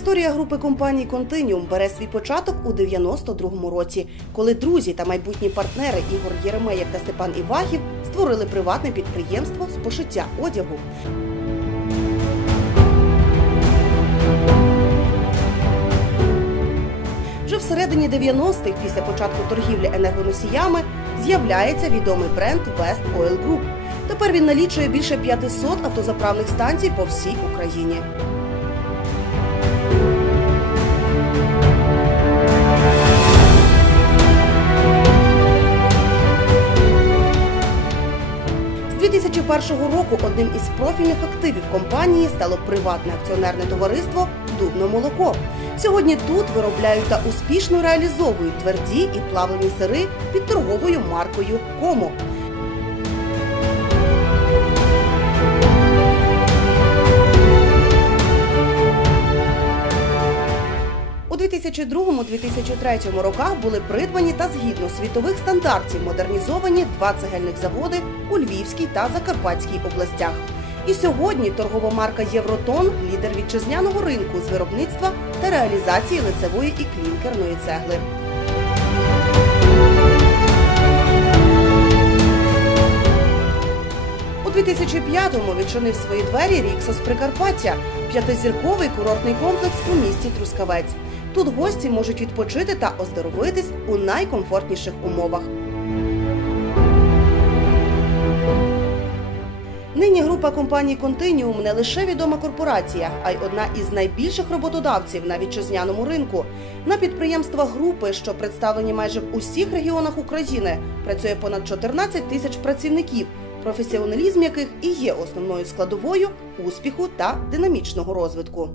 Історія групи компаній Континіум бере свій початок у 92-му році, коли друзі та майбутні партнери Ігор Єремеєв та Степан Івахів створили приватне підприємство з пошиття одягу. Вже всередині 90-х, після початку торгівлі енергоносіями, з'являється відомий бренд West Oil Group. Тепер він налічує більше 500 автозаправних станцій по всій Україні. 2001 року одним із профільних активів компанії стало приватне акціонерне товариство Дубно молоко. Сьогодні тут виробляють та успішно реалізовують тверді і плавлені сири під торговою маркою Комо. 2002-2003 роках були придбані та згідно світових стандартів модернізовані два цегельних заводи у Львівській та Закарпатській областях. І сьогодні торгова марка Євротон лідер вітчизняного ринку з виробництва та реалізації лицевої і клінкерної цегли. 2005-му відчинив свої двері Ріксос Прикарпаття, п'ятизірковий курортний комплекс у місті Трускавець. Тут гості можуть відпочити та оздоровитись у найкомфортніших умовах. Нині група компаній Континіум не лише відома корпорація, а й одна із найбільших роботодавців на вітчизняному ринку. На підприємствах групи, що представлені майже в усіх регіонах України, працює понад 14 тисяч працівників, професіоналізм яких і є основною складовою успіху та динамічного розвитку.